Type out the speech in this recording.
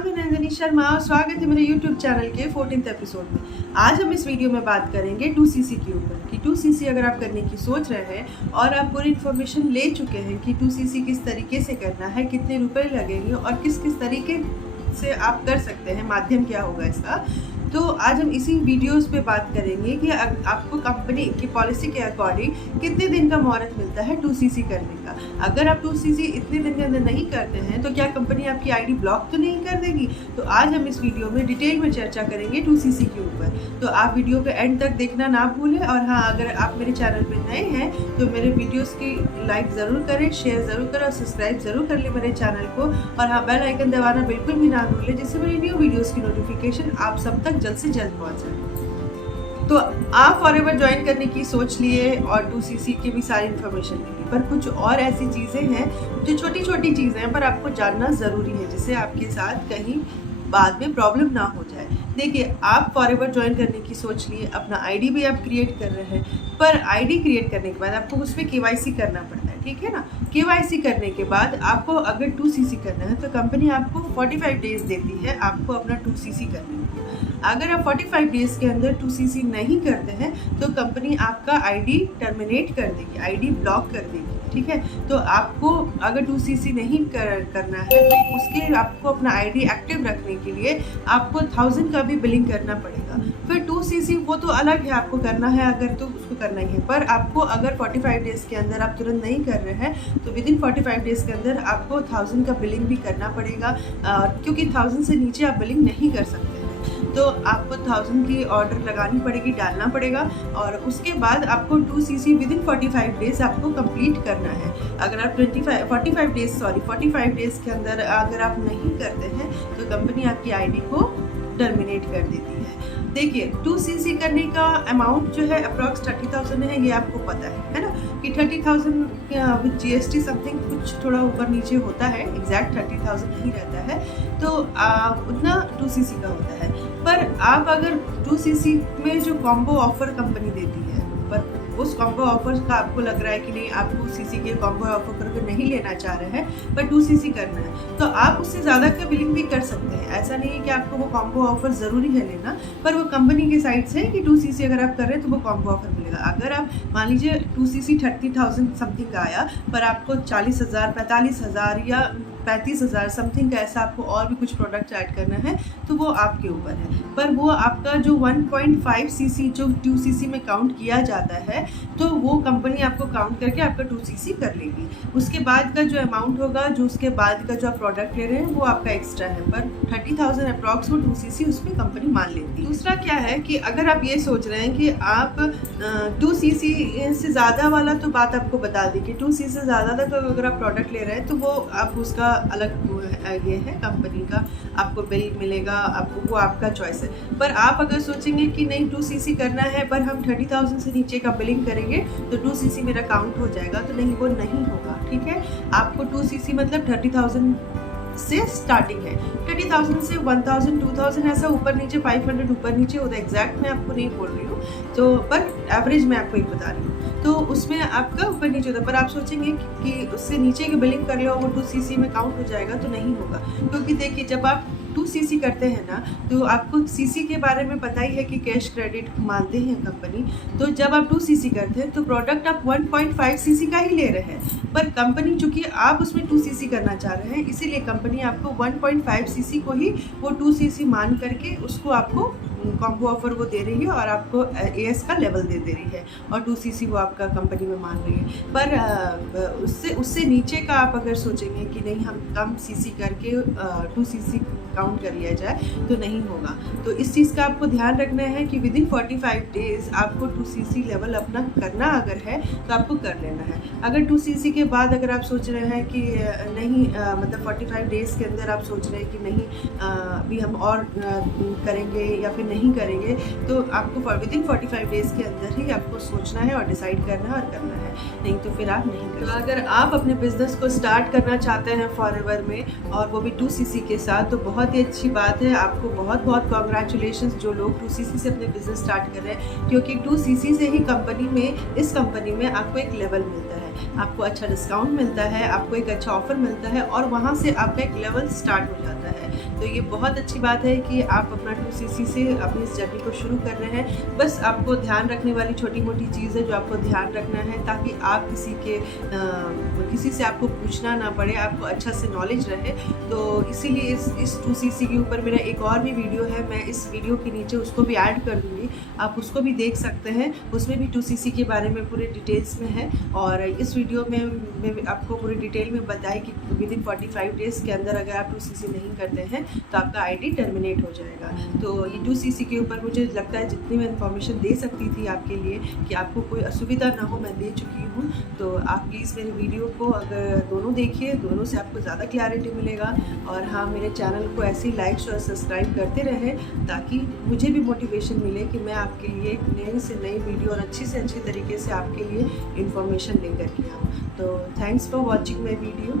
नाम है नंदिनी शर्मा और स्वागत है मेरे YouTube चैनल के 14th एपिसोड में। आज हम इस वीडियो में बात करेंगे 2cc के ऊपर कि 2cc अगर आप करने की सोच रहे हैं और आप पूरी इन्फॉर्मेशन ले चुके हैं कि 2cc किस तरीके से करना है, कितने रुपए लगेंगे और किस किस तरीके से आप कर सकते हैं, माध्यम क्या होगा इसका। तो आज हम इसी वीडियोस पे बात करेंगे कि आपको कंपनी की पॉलिसी के अकॉर्डिंग कितने दिन का मुहूर्त मिलता है 2cc करने का। अगर आप 2cc इतने दिन के अंदर नहीं करते हैं तो क्या कंपनी आपकी आईडी ब्लॉक तो नहीं कर देगी। तो आज हम इस वीडियो में डिटेल में चर्चा करेंगे 2cc के ऊपर। तो आप वीडियो को एंड तक देखना ना भूलें। और हाँ, अगर आप मेरे चैनल पर नए हैं तो मेरे वीडियोज़ की लाइक ज़रूर करें, शेयर ज़रूर करें और सब्सक्राइब ज़रूर कर लें मेरे चैनल को। और हाँ, बेल आइकन दबाना बिल्कुल भी ना भूलें जिससे मेरी न्यू वीडियोज़ की नोटिफिकेशन आप सब तक जल्द से जल्द पहुंच जाए। तो आप फॉरएवर ज्वाइन करने की सोच लिए और 2cc की भी सारी इन्फॉर्मेशन मिली, पर कुछ और ऐसी चीज़ें हैं जो छोटी छोटी चीज़ें हैं पर आपको जानना ज़रूरी है जिससे आपके साथ कहीं बाद में प्रॉब्लम ना हो जाए। देखिए, आप फॉरएवर ज्वाइन करने की सोच लिए, अपना आईडी भी आप क्रिएट कर रहे हैं, पर आईडी क्रिएट करने के बाद आपको उस पर KYC करना पड़ता है, ठीक है ना। KYC करने के बाद आपको अगर 2cc करना है तो कंपनी आपको 45 डेज देती है आपको अपना 2cc करने को। अगर आप 45 डेज के अंदर 2cc नहीं करते हैं तो कंपनी आपका आईडी टर्मिनेट कर देगी, आईडी ब्लॉक कर देगी, ठीक है। तो आपको अगर 2cc नहीं करना है तो उसके आपको अपना आईडी एक्टिव रखने के लिए आपको 1000 का भी बिलिंग करना पड़ेगा। फिर 2cc वो तो अलग है, आपको करना है अगर तो उसको करना ही है, पर आपको अगर 45 डेज के अंदर आप तुरंत नहीं कर रहे हैं तो विदिन 45 डेज के अंदर आपको 1000 का बिलिंग भी करना पड़ेगा, क्योंकि 1000 से नीचे आप बिलिंग नहीं कर सकते हैं। तो आपको 1000 की ऑर्डर लगानी पड़ेगी, डालना पड़ेगा और उसके बाद आपको 2cc विदिन 45 डेज आपको कंप्लीट करना है। अगर आप 45 डेज के अंदर अगर आप नहीं करते हैं तो कंपनी आपकी आईडी को टर्मिनेट कर देती है। देखिए, 2cc करने का अमाउंट जो है अप्रॉक्स 30,000 है, ये आपको पता है ना कि 30,000 विद GST समथिंग कुछ थोड़ा ऊपर नीचे होता है, एग्जैक्ट 30,000 नहीं रहता है। तो उतना 2cc का होता है। पर आप अगर 2cc में जो कॉम्बो ऑफर कंपनी देती है, पर उस कॉम्बो ऑफर का आपको लग रहा है कि नहीं, आप 2cc के कॉम्बो ऑफर करके नहीं लेना चाह रहे हैं पर 2cc करना है, तो आप उससे ज़्यादा का बिलिंग भी कर सकते हैं। ऐसा नहीं है कि आपको वो कॉम्बो ऑफर ज़रूरी है लेना, पर वो कंपनी के साइड से कि 2cc अगर आप कर रहे हैं तो वो कॉम्बो ऑफर मिलेगा। अगर आप मान लीजिए 2cc 30,000 समथिंग का आया पर आपको 40,000, 45,000 या 35,000 समथिंग का ऐसा आपको और भी कुछ प्रोडक्ट ऐड करना है तो वो आपके ऊपर है। पर वो आपका जो 1.5cc जो 2cc में काउंट किया जाता है तो वो कंपनी आपको काउंट करके आपका 2cc कर लेगी। उसके बाद का जो अमाउंट होगा, जो उसके बाद का जो आप प्रोडक्ट ले रहे हैं वो आपका एक्स्ट्रा है, पर 30,000 अप्रॉक्स वो 2cc उसमें कंपनी मान लेती है। दूसरा क्या है कि अगर आप ये सोच रहे हैं कि आप 2cc से ज़्यादा वाला, तो बात आपको बता दी कि 2cc से ज़्यादा तक अगर आप प्रोडक्ट ले रहे हैं तो वो आप उसका अलग ये है, कंपनी का आपको बिल मिलेगा, आपको वो आपका चॉइस है। पर आप अगर सोचेंगे कि नहीं 2cc करना है पर हम 30,000 से नीचे का बिलिंग करेंगे तो 2cc मेरा काउंट हो जाएगा, तो नहीं, वो नहीं होगा, ठीक है। आपको 2cc मतलब 30,000 से स्टार्टिंग है, 30,000 से 1,000, 2,000 ऐसा ऊपर नीचे, 500 ऊपर नीचे होता है, एग्जैक्ट मैं आपको नहीं बोल रही हूँ, तो पर एवरेज मैं आपको एक बता रही हूँ। तो उसमें आपका ऊपर नीचे होता है, पर आप सोचेंगे कि उससे नीचे की बिलिंग कर लो वो 2cc में काउंट हो जाएगा, तो नहीं होगा। क्योंकि देखिए, जब आप 2cc करते हैं ना तो आपको cc के बारे में पता ही है कि कैश क्रेडिट मानते हैं कंपनी। तो जब आप 2cc करते हैं तो प्रोडक्ट आप 1.5cc का ही ले रहे हैं, पर कंपनी चूँकि आप उसमें 2cc करना चाह रहे हैं इसीलिए कंपनी आपको 1.5cc को ही वो 2cc मान करके उसको आपको कॉम्बो ऑफर वो दे रही है और आपको AS का लेवल दे रही है और 2cc वो आपका कंपनी में मान रही है। पर उससे नीचे का आप अगर सोचेंगे कि नहीं हम कम cc करके 2cc काउंट कर लिया जाए तो नहीं होगा। तो इस चीज़ का आपको ध्यान रखना है कि विदिन 45 डेज आपको 2cc लेवल अपना करना अगर है तो आपको कर लेना है। अगर 2cc के बाद अगर आप सोच रहे हैं कि नहीं मतलब 45 डेज़ के अंदर आप सोच रहे हैं कि नहीं अभी हम और करेंगे या फिर नहीं करेंगे, तो आपको विदिन 45 डेज़ के अंदर ही आपको सोचना है और डिसाइड करना है और करना है, नहीं तो फिर आप नहीं कर। तो अगर आप अपने बिजनेस को स्टार्ट करना चाहते हैं फॉरएवर में और वो भी 2cc के साथ, तो बहुत ही अच्छी बात है। आपको बहुत बहुत कॉन्ग्रेचुलेशंस जो लोग 2cc से अपने बिजनेस स्टार्ट कर रहे हैं, क्योंकि 2cc से ही कंपनी में, इस कंपनी में आपको एक लेवल मिलता है। आपको अच्छा डिस्काउंट मिलता है, आपको एक अच्छा ऑफ़र मिलता है और वहाँ से आपका एक लेवल स्टार्ट हो जाता है। तो ये बहुत अच्छी बात है कि आप अपना 2CC से अपनी इस जर्नी को शुरू कर रहे हैं। बस आपको ध्यान रखने वाली छोटी-मोटी चीज़ है जो आपको ध्यान रखना है, ताकि आप किसी से आपको पूछना ना पड़े, आपको अच्छा से नॉलेज रहे। तो इसीलिए इस 2CC के ऊपर मेरा एक और भी वीडियो है, मैं इस वीडियो के नीचे उसको भी ऐड कर दूँगी, आप उसको भी देख सकते हैं। उसमें भी 2CC के बारे में पूरे डिटेल्स में है और इस वीडियो में मैं आपको पूरी डिटेल में बताई कि विदिन 45 डेज़ के अंदर अगर आप 2CC नहीं करते हैं तो आपका आईडी टर्मिनेट हो जाएगा। तो ये 2CC के ऊपर मुझे लगता है जितनी मैं इन्फॉर्मेशन दे सकती थी आपके लिए कि आपको कोई असुविधा ना हो, मैं दे चुकी हूँ। तो आप प्लीज़ मेरे वीडियो को अगर दोनों देखिए, दोनों से आपको ज़्यादा क्लैरिटी मिलेगा। और हाँ, मेरे चैनल को ऐसे ही लाइक और सब्सक्राइब करते रहें, ताकि मुझे भी मोटिवेशन मिले कि मैं आपके लिए एक नई से नई वीडियो और अच्छी से अच्छी तरीके से आपके लिए इन्फॉर्मेशन लेकर के आऊँ। तो thanks for watching my video.